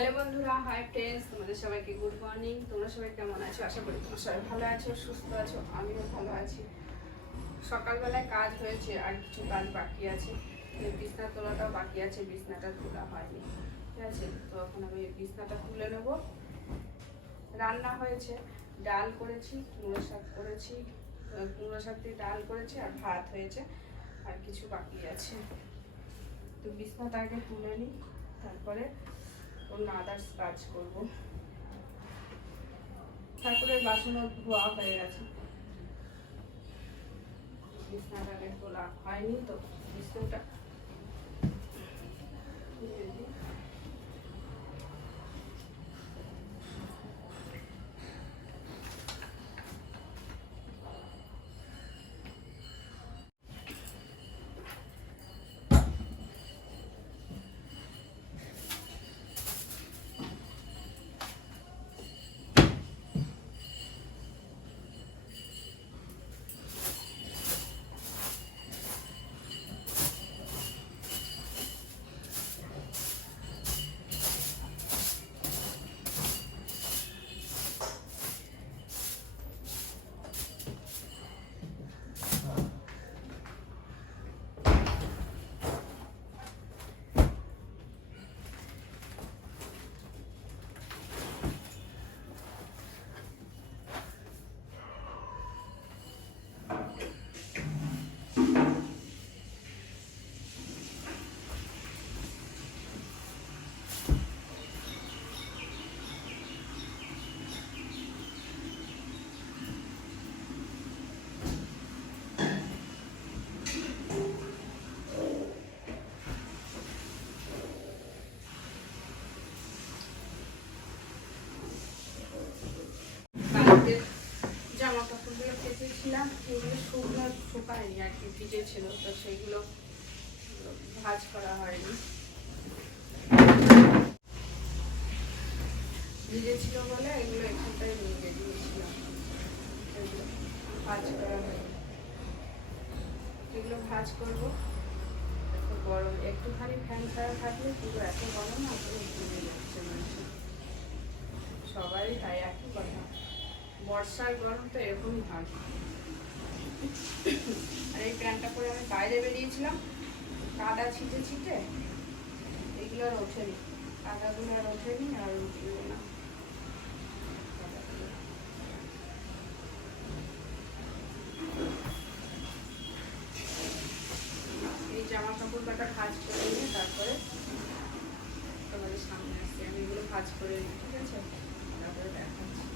Hello বন্ধুরা, hi friends, তোমাদের সবাইকে গুড মর্নিং। তোমরা সবাই কেমন আছো? আশা করি তোমরা সবাই ভালো আছো, সুস্থ আছো। আমিও ভালো আছি। সকালবেলায় কাজ হয়েছে, আর কিছু কাজ বাকি আছে। বিছনা তোলাটাও বাকি আছে, বিছনাটা তোলা হয়নি। ঠিক আছে, তো এখন আমি বিছনাটা তুলে নেবো। রান্না হয়েছে, ডাল করেছি, কুমড়ো শাক করেছি, কুমড়ো শাক দিয়ে ডাল করেছি, আর ভাত হয়েছে, আর কিছু বাকি আছে। তো বিছনাটা আগে তুলে নিই, তারপরে অন্য আদার্স কাজ করবো। ঠাকুরের বাসনও ধোয়া হয়ে গেছে, বিছনাটাকে তোলা হয়নি, তো বিছনাটা তুলে দিই। জামা কাপড়গুলো কেচেছিলাম, এগুলো শুকনো শুকায়নি আর কি, ভিজে ছিল, তো সেইগুলো ভাঁজ করা হয়নি। ভিজে ছিল বলে এগুলো এখানটায় নিয়ে দিয়েছিলাম, এগুলো ভাঁজ করা হয়নি। এগুলো ভাঁজ করবো। এত গরম, একটুখানি ফ্যান ছাড়া থাকলে পুরো এত গরম না, পুরো ঘুরে যাচ্ছে মানুষের। সবারই তাই একই কথা, বর্ষার গরম তো এরকমই হয়। আর এই প্যান্টটা পরে আমি বাইরে বেরিয়েছিলাম, কাদা ছিটে ছিটে এগুলো আর ওঠেনি, কাদাগুলো আর ওঠেনি, আর উঠবেও না। এই জামা কাপড় কটা ভাঁজ করে নিয়ে তারপরে তোমাদের সামনে আসছি। আমি এগুলো ভাঁজ করে নিই, ঠিক আছে? তারপরে দেখাচ্ছি।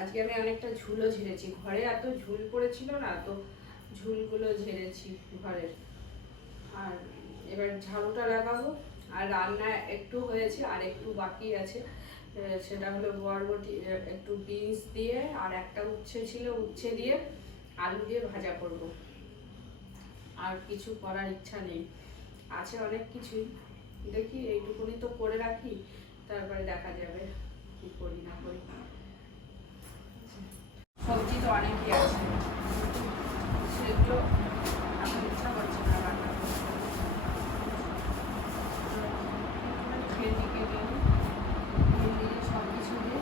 আজকে আমি অনেকটা ঝুলও ঝেড়েছি, ঘরে এত ঝুল পড়েছিল না, তো ঝুলগুলো ঝেড়েছি ঘরের। আর এবার ঝাড়ুটা লাগাবো। আর রান্না একটু হয়েছে, আর একটু বাকি আছে। সেটা হলো বরবটি, একটু বিনস দিয়ে, আর একটা উচ্ছে ছিল, উচ্ছে দিয়ে আলু দিয়ে ভাজা করব। আর কিছু করার ইচ্ছা নেই, আছে অনেক কিছুই। দেখি এইটুকুনি তো করে রাখি, তারপরে দেখা যাবে কি করি না করি। সবজি তো অনেকই আছে, সেগুলো আমি ইচ্ছা করছে না রান্না করতে। কেটে কেটে দিয়ে সব কিছু দিয়ে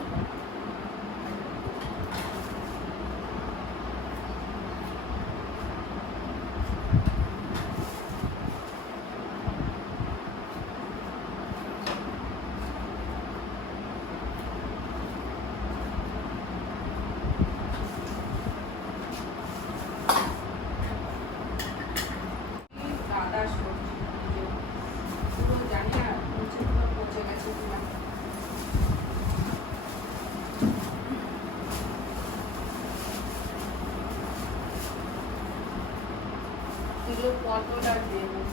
কিলো পটল আর বেগুন,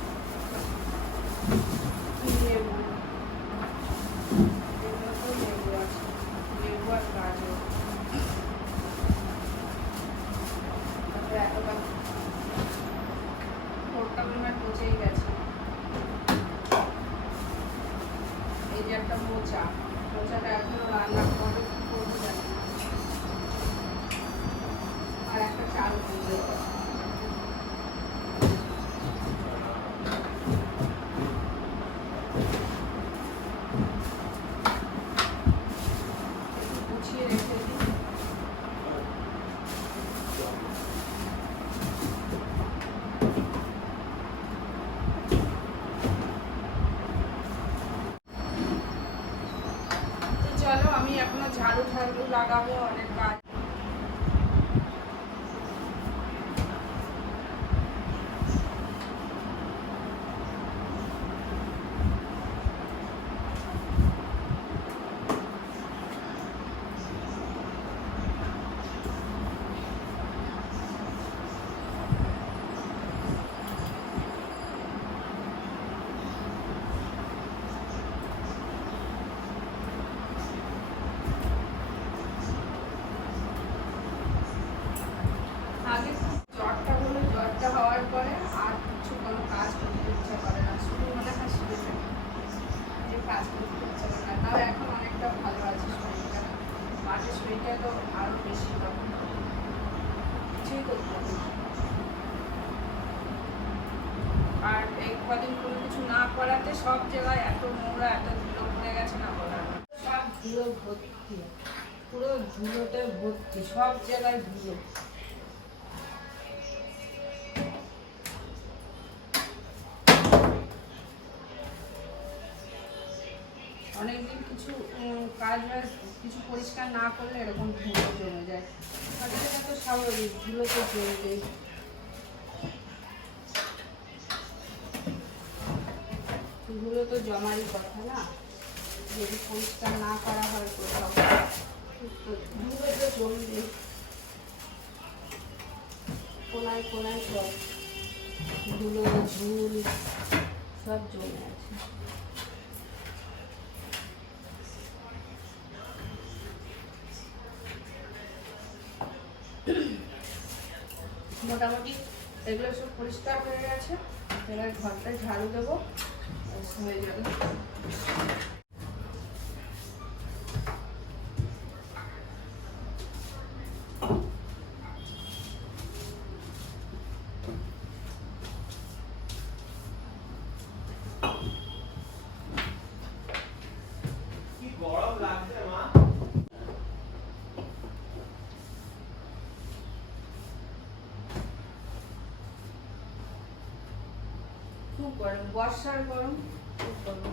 লেবু, এগুলো তো লেবু আছে, লেবু আর গাজর, তারপরে এতটা ভোরটা মনে পচেই গেছে। এই যে একটা মোচাটা এখনো রান্না করে কি করবো জানি না। আর একটা চাল করতে গুছিয়ে রেখে দিই। তো চলো, আমি এখনো ঝাড়ু লাগাবো, অনেক কাজ। আগে জ্বরটা হলো, জ্বরটা হওয়ার পরে আর কিছু কোনো কাজ করতে ইচ্ছা করে না, শুধু মনে হয় শুয়ে থাকি, যে কাজ করতে ইচ্ছা করে না। তাও এখন অনেকটা ভালো আছে শরীরটা, মাঝে শরীরটা তো আরও বেশি, তখন কিছুই করতে হবে না। আর এই কদিন কোনো কিছু না করাতে সব জায়গায় এত নোংরা, এত ধুলো পড়ে গেছে না বলার না। সব ধুলো ভর্তি, পুরো ধুলোতে ভর্তি, সব জায়গায় ধুলো। অনেকদিন কিছু কাজ কিছু পরিষ্কার না করলে এরকম ধুলো জমে যায়। এটা তো স্বাভাবিক, ধুলো তো জমবে। ধুলো তো জমারই কথা না, যদি পরিষ্কার না করা হয় কোথাও, ধুলো তো জমবে। কোনায় কোনায় সব ধুলো, ঝুল সব জমে আছে। মোটামুটি এগুলো সব পরিষ্কার হয়ে গেছে, এবার ঘরটা ঝাড়ু দেবো, হয়ে যাবে। খুব গরম, বর্ষার গরম, খুব গরম।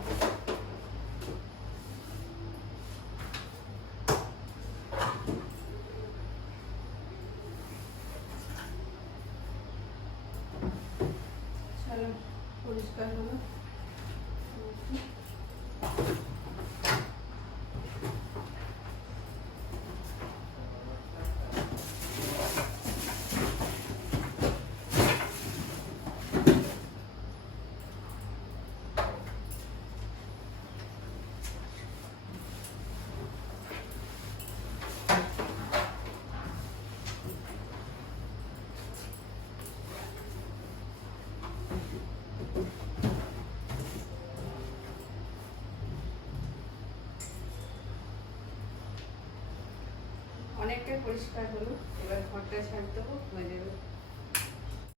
চলো, পরিষ্কার হলো। অনেকটাই পরিষ্কার হলো, এবার ঘরটা ঝাড় দেবো, হয়ে যাবে।